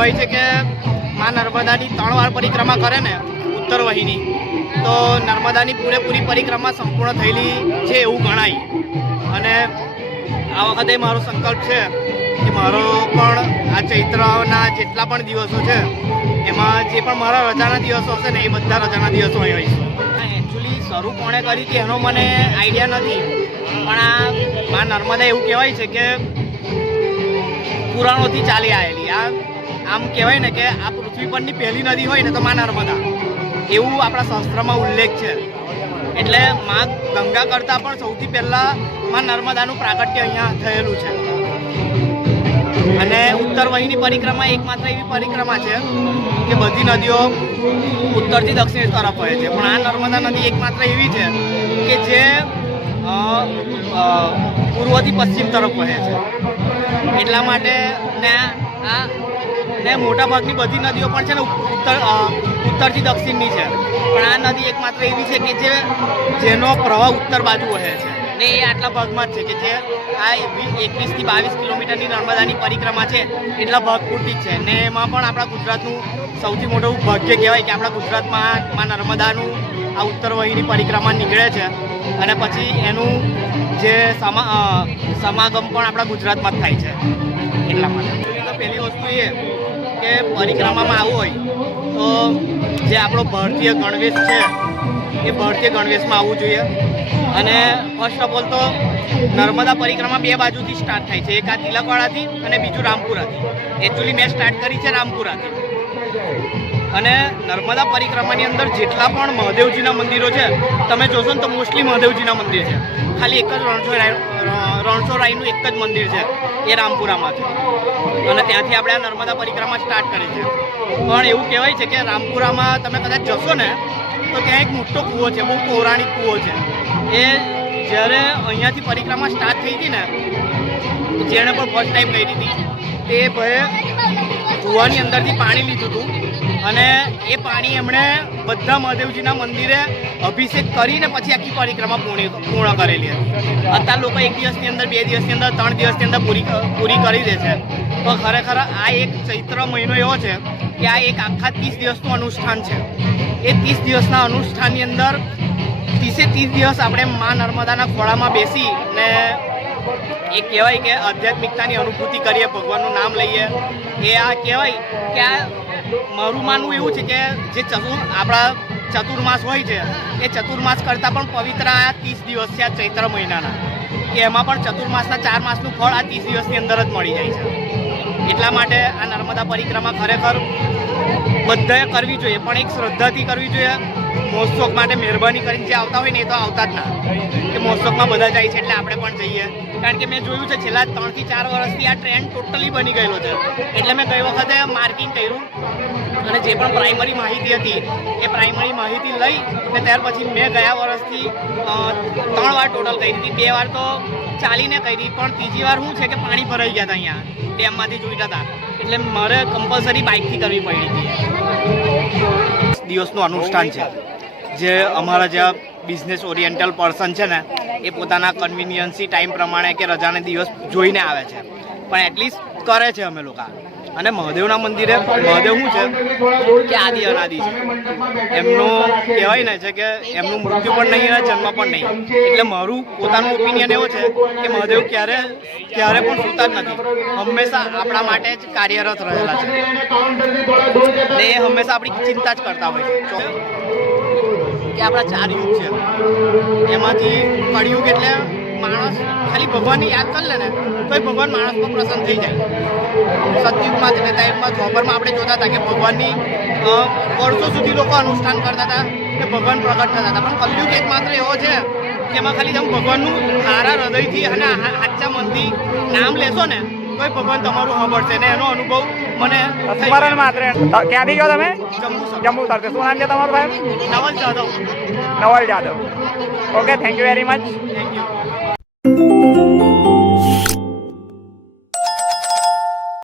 હોય છે કે માં નર્મદાની 3 વાર પરિક્રમા કરે ને ઉત્તર વહીની, તો નર્મદાની પૂરેપૂરી પરિક્રમા સંપૂર્ણ થયેલી છે એવું ગણાય. અને આ વખતે મારો સંકલ્પ છે કે મારો પણ આ ચૈત્રના જેટલા પણ દિવસો છે એમાં જે પણ મારા રજાના દિવસો હશે ને એ બધા રજાના દિવસો અહીં હોઈશું. એકચ્યુઅલી શરૂ કોણે કરી હતી એનો મને આઈડિયા નથી, પણ આ માં નર્મદા એવું કહેવાય છે કે પુરાણોથી ચાલી આવેલી. આમ કહેવાય ને કે આ પૃથ્વી પરની પહેલી નદી હોય ને તો માં નર્મદા, એવું આપણા શાસ્ત્રમાં ઉલ્લેખ છે. એટલે માં ગંગા કરતાં પણ સૌથી પહેલાં માં નર્મદાનું પ્રાગટ્ય અહીંયા થયેલું છે. અને ઉત્તર વહીની પરિક્રમા એકમાત્ર એવી પરિક્રમા છે કે બધી નદીઓ ઉત્તરથી દક્ષિણ તરફ વહે છે, પણ આ નર્મદા નદી એકમાત્ર એવી છે કે જે પૂર્વથી પશ્ચિમ તરફ વહે છે. એટલા માટે ને મોટાભાગની બધી નદીઓ પણ છે ને ઉત્તરથી દક્ષિણની છે, પણ આ નદી એકમાત્ર એવી છે કે જેનો પ્રવાહ ઉત્તર બાજુ વહે છે. ને એ આટલા ભાગમાં જ છે કે જે આ 21 થી 22 કિલોમીટરની નર્મદાની પરિક્રમા છે એટલા ભાગ પૂરતી જ છે. ને એમાં પણ આપણા ગુજરાતનું સૌથી મોટું ભાગ્ય કહેવાય કે આપણા ગુજરાતમાં માં નર્મદાનું આ ઉત્તર વહીની પરિક્રમા નીકળે છે. અને પછી એનું જે સમાગમ પણ આપણા ગુજરાતમાં જ થાય છે. એટલા માટે તો પહેલી વસ્તુ એ કે પરિક્રમામાં આવવું હોય તો જે આપણો ભારતીય ગણવેશ છે એ ભારતીય ગણવેશમાં આવવું જોઈએ. અને ફર્સ્ટ ઓફ ઓલ તો નર્મદા પરિક્રમા 2 બાજુથી સ્ટાર્ટ થાય છે, એક આ તિલકવાડાથી અને બીજું રામપુરાથી. એકચ્યુઅલી મેં સ્ટાર્ટ કરી છે રામપુરાથી. અને નર્મદા પરિક્રમાની અંદર જેટલા પણ મહાદેવજીના મંદિરો છે તમે જોશો ને તો મોસ્ટલી મહાદેવજીના મંદિર છે. ખાલી એક જ રણછોડરાયનું એક જ મંદિર છે, એ રામપુરામાં છે. અને ત્યાંથી આપણે આ નર્મદા પરિક્રમા સ્ટાર્ટ કરી છે. પણ એવું કહેવાય છે કે રામપુરામાં તમે કદાચ જશો ને તો ત્યાં એક મોટો કૂવો છે, બહુ પૌરાણિક કૂવો છે. એ જ્યારે અહીંયાથી પરિક્રમા સ્ટાર્ટ થઈ હતી ને, જેણે પણ ફર્સ્ટ ટાઈમ કરી હતી તે ભાઈએ કૂવાની અંદરથી પાણી લીધું હતું અને એ પાણી એમણે બધા મહાદેવજીના મંદિરે અભિષેક કરીને પછી આખી પરિક્રમા પૂર્ણ કરેલી હતી. અત્યારે લોકો 1 દિવસની અંદર, 2 દિવસની અંદર, 3 દિવસની અંદર પૂરી કરી દે છે. તો ખરેખર આ એક ચૈત્ર મહિનો એવો છે કે આ એક આખા 30 દિવસનું અનુષ્ઠાન છે. એ 30 દિવસના અનુષ્ઠાનની અંદર 30 દિવસ આપણે માં નર્મદાના ખોળામાં બેસી ને એ કહેવાય કે આધ્યાત્મિકતાની અનુભૂતિ કરીએ, ભગવાનનું નામ લઈએ. એ આ કહેવાય કે આ મારું માનવું એવું છે કે જે આપણા ચતુર્માસ હોય છે એ ચતુર્માસ કરતાં પણ પવિત્ર આ 30 દિવસ છે આ ચૈત્ર મહિનાના, કે એમાં પણ ચતુર્માસના 4 માસનું ફળ આ 30 દિવસની અંદર જ મળી જાય છે. એટલા માટે આ નર્મદા પરિક્રમા ખરેખર બધાએ કરવી જોઈએ, પણ એક શ્રદ્ધાથી કરવી જોઈએ. મોજશોખ માટે મહેરબાની કરીને જે આવતા હોય ને એ તો આવતા જ ના, કે મોજશોખમાં બધા જાય છે એટલે આપણે પણ જઈએ. કારણ કે મેં જોયું છે છેલ્લા 3 થી 4 વર્ષથી આ ટ્રેન્ડ ટોટલી બની ગયેલો છે. એટલે મેં ગઈ વખતે માર્કિંગ કર્યું અને જે પણ પ્રાઇમરી માહિતી હતી એ પ્રાઇમરી માહિતી લઈ ને ત્યાર પછી મેં ગયા વર્ષથી 3 વાર ટોટલ કરી હતી. 2 વાર તો ચાલીને કરી, પણ ત્રીજી વાર શું છે કે પાણી ભરાઈ ગયા હતા અહીંયા ડેમમાંથી જોઈતા હતા, એટલે મારે કમ્પલસરી બાઇકથી કરવી પડી હતી. દિવસનું અનુષ્ઠાન છે જે અમારા જેવા બિઝનેસ ઓરિએન્ટલ પર્સન છે ને એ પોતાના કન્વિનિયન્સી ટાઈમ પ્રમાણે કે રજાને દિવસ જોઈને આવે છે, પણ એટલીસ્ટ કરે છે અમે લોકો. અને મહાદેવના મંદિરે મહાદેવ શું છે કે આદિ અનાદિ છે. એમનું કહેવાય ને છે કે એમનું મૃત્યુ પણ નહીં અને જન્મ પણ નહીં. એટલે મારું પોતાનું ઓપિનિયન એવો છે કે મહાદેવ ક્યારે પણ સૂતા જ નથી, હંમેશા આપણા માટે જ કાર્યરત રહેલા છે. ને એ હંમેશા આપણી ચિંતા જ કરતા હોય છે. કે આપણા 4 યુગ છે, એમાંથી કળિયુગ એટલે માણસ ખાલી ભગવાનને યાદ કરી લે ને તો એ ભગવાન માણસ પર પ્રસન્ન થઈ જાય. સતયુગમાં તે ટાઈમમાં ચોપરમાં આપણે જોતા હતા કે ભગવાનની વર્ષો સુધી લોકો અનુષ્ઠાન કરતા હતા કે ભગવાન પ્રગટ થતા હતા. પણ કલયુગ એકમાત્ર એવો છે કે એમાં ખાલી તમે ભગવાનનું સારા હૃદયથી અને સાચા મનથી નામ લેશો ને તો એ ભગવાન તમારું સાંભળશે. ને એનો અનુભવ મને સ્મરણ માત્ર. ક્યાંથી ગયો તમે? જંબુસર. શું નામ છે તમારું ભાઈ? Naval Jadav. Naval Jadav. Okay, thank you very much.